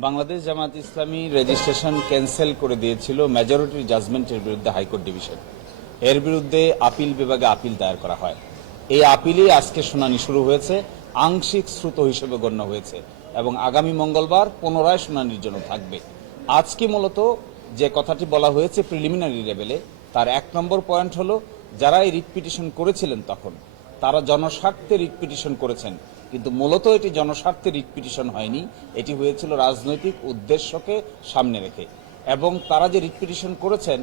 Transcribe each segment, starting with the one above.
Bangladesh Jamaat Islami registration cancel করে দিয়েছিল মেজরিটির জাজমেন্টের বিরুদ্ধে হাইকোর্ট ডিভিশন। এর বিরুদ্ধে আপিল বিভাগে আপিল দায়ের করা হয়। এই আপিলই আজকে শুনানি শুরু হয়েছে, আংশিক শ্রুত হিসেবে গণ্য হয়েছে এবং আগামী মঙ্গলবার পুনরায় শুনানির জন্য থাকবে। আজকে মূলত যে কথাটি বলা হয়েছে প্রিলিমিনারি লেভেলে, তার 1 নম্বর পয়েন্ট হলো, যারা এই রিট পিটিশন করেছিলেন তখন তারা জনস্বার্থে রিট পিটিশন করেছেন, কিন্তু মূলত এটি জনস্বার্থে রিট পিটিশন হয়নি, এটি হয়েছিল রাজনৈতিক উদ্দেশ্যকে সামনে রেখে। এবং তারা যে রিট পিটিশন করেছেন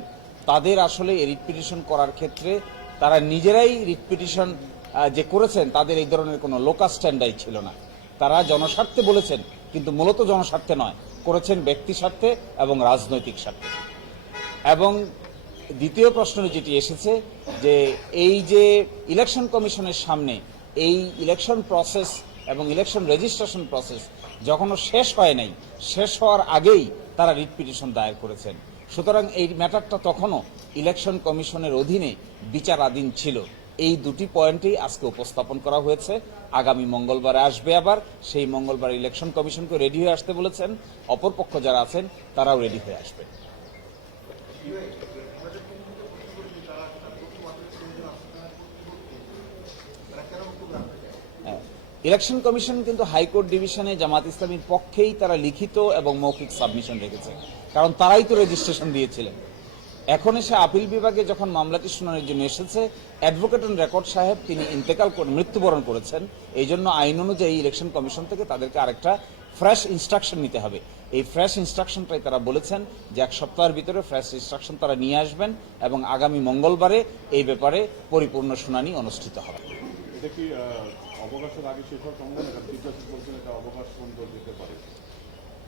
তাদের আসলে এই রিট পিটিশন করার ক্ষেত্রে তারা নিজেরাই রিট পিটিশন যে করেছেন তাদের এই ধরনের কোনো লোকাল স্ট্যান্ডাই ছিল না। তারা জনস্বার্থে বলেছেন, কিন্তু মূলত জনস্বার্থে নয়, করেছেন ব্যক্তি স্বার্থে এবং রাজনৈতিক স্বার্থে। এবং দ্বিতীয় প্রশ্ন যেটি এসেছে যে এই যে ইলেকশন কমিশনের সামনে এই ইলেকশন প্রসেস এবং ইলেকশন রেজিস্ট্রেশন প্রসেস যখনও শেষ হয় নাই, শেষ হওয়ার আগেই তারা রিট পিটিশন দায়ের করেছেন। সুতরাং এই ম্যাটারটা তখনও ইলেকশন কমিশনের অধীনে বিচারাধীন ছিল। এই দুটি পয়েন্টেই আজকে উপস্থাপন করা হয়েছে। আগামী মঙ্গলবারে আসবে, আবার সেই মঙ্গলবার ইলেকশন কমিশনকে রেডি হয়ে আসতে বলেছেন। অপরপক্ষ যারা আছেন তারাও রেডি হয়ে আসবে। ইলেকশন কমিশন কিন্তু হাইকোর্ট ডিভিশনে জামাত ইসলামীর পক্ষেই তারা লিখিত এবং মৌখিক সাবমিশন রেখেছে, কারণ তারাই তো রেজিস্ট্রেশন দিয়েছিলেন। এখন এসে আপিল বিভাগে যখন মামলাটি শুনানির জন্য এসেছে, অ্যাডভোকেট অন রেকর্ড সাহেব তিনি ইন্তেকাল করে মৃত্যুবরণ করেছেন। এই জন্য আইন অনুযায়ী ইলেকশন কমিশন থেকে তাদেরকে আরেকটা ফ্রেশ ইনস্ট্রাকশন নিতে হবে। এই ফ্রেশ ইনস্ট্রাকশনটাই তারা বলেছেন যে 1 সপ্তাহের ভিতরে ফ্রেশ ইনস্ট্রাকশন তারা নিয়ে আসবেন এবং আগামী মঙ্গলবারে এই ব্যাপারে পরিপূর্ণ শুনানি অনুষ্ঠিত হবে।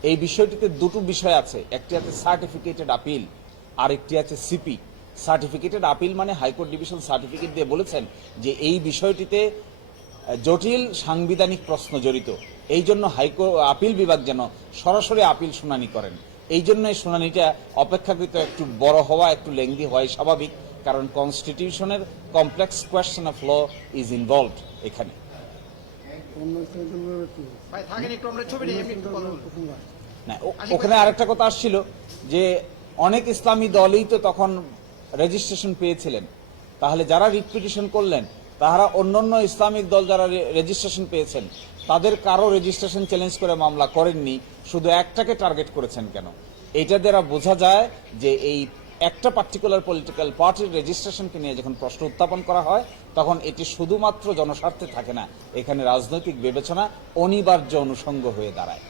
এই বিষয়টিতে দুটো বিষয় আছে, একটি আছে সার্টিফিকেটেড আপিল, আরেকটি আছে সিপি। সার্টিফিকেটেড আপিল মানে হাইকোর্ট ডিভিশন সার্টিফিকেট দিয়ে বলেছেন যে এই বিষয়টিতে জটিল সাংবিধানিক প্রশ্ন জড়িত, এই জন্য আপিল বিভাগ যেন সরাসরি আপিল শুনানি করেন। এই জন্য এই শুনানিটা অপেক্ষাকৃত একটু বড় হওয়া, একটু লেংদি হওয়াই স্বাভাবিক, কারণ কনস্টিটিউশনের complex question of law is involved এখানে। ওখানে আরেকটা কথা আসছিল যে অনেক ইসলামী দলই তো তখন রেজিস্ট্রেশন পেয়েছিলেন, তাহলে যারা রিট পিটিশন করলেন তারা অন্যান্য ইসলামিক দল যারা রেজিস্ট্রেশন পেয়েছেন তাদের কারো রেজিস্ট্রেশন চ্যালেঞ্জ করে মামলা করেননি, শুধু একটাকে টার্গেট করেছেন কেন? এটা দ্বারা বোঝা যায় যে এই একটা পার্টিকুলার পলিটিক্যাল পার্টির রেজিস্ট্রেশনকে নিয়ে যখন প্রশ্ন উত্থাপন করা হয় তখন এটি শুধুমাত্র জনস্বার্থে থাকে না, এখানে রাজনৈতিক বিবেচনা অনিবার্য অনুষঙ্গ হয়ে দাঁড়ায়।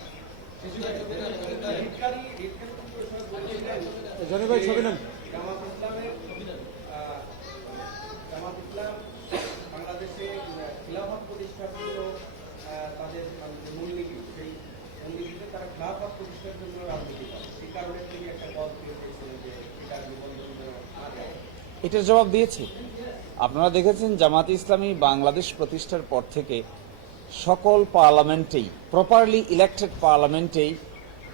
এটার জবাব দিয়েছি। আপনারা দেখেছেন জামাত ইসলামী বাংলাদেশ প্রতিষ্ঠার পর থেকে সকল পার্লামেন্টেই, প্রপারলি ইলেক্টেড পার্লামেন্টেই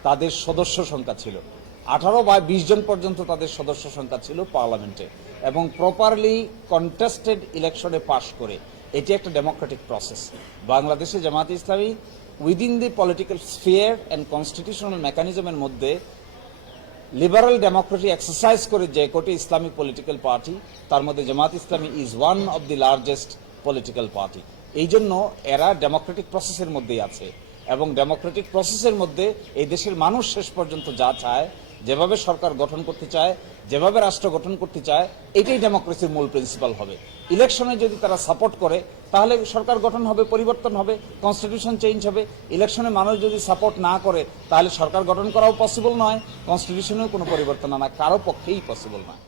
তাদের সদস্য সংখ্যা ছিল 18 বা 20 জন পর্যন্ত তাদের সদস্য সংখ্যা ছিল পার্লামেন্টে, এবং প্রপারলি কন্টেস্টেড ইলেকশনে পাশ করে। এটি একটা ডেমোক্রেটিক প্রসেস। বাংলাদেশে Jamaat Islami within the political sphere and constitutional মেকানিজমের মধ্যে লিবারাল ডেমোক্রেসি এক্সারসাইজ করে যে কোটি ইসলামিক পলিটিক্যাল পার্টি, তার মধ্যে Jamaat Islami is one of the largest political party. এই জন্য এরা ডেমোক্রেটিক প্রসেসের মধ্যেই আছে, এবং ডেমোক্রেটিক প্রসেসের মধ্যে এই দেশের মানুষ শেষ পর্যন্ত যা চায়, যেভাবে সরকার গঠন করতে চায়, যেভাবে রাষ্ট্র গঠন করতে চায়, এটাই ডেমোক্রেসির মূল প্রিন্সিপাল হবে। ইলেকশনে যদি তারা সাপোর্ট করে তাহলে সরকার গঠন হবে, পরিবর্তন হবে, কনস্টিটিউশন চেঞ্জ হবে। ইলেকশনে মানুষ যদি সাপোর্ট না করে তাহলে সরকার গঠন করাও পসিবল নয়, কনস্টিটিউশনেও কোনো পরিবর্তন আনা কারো পক্ষেই পসিবল নয়।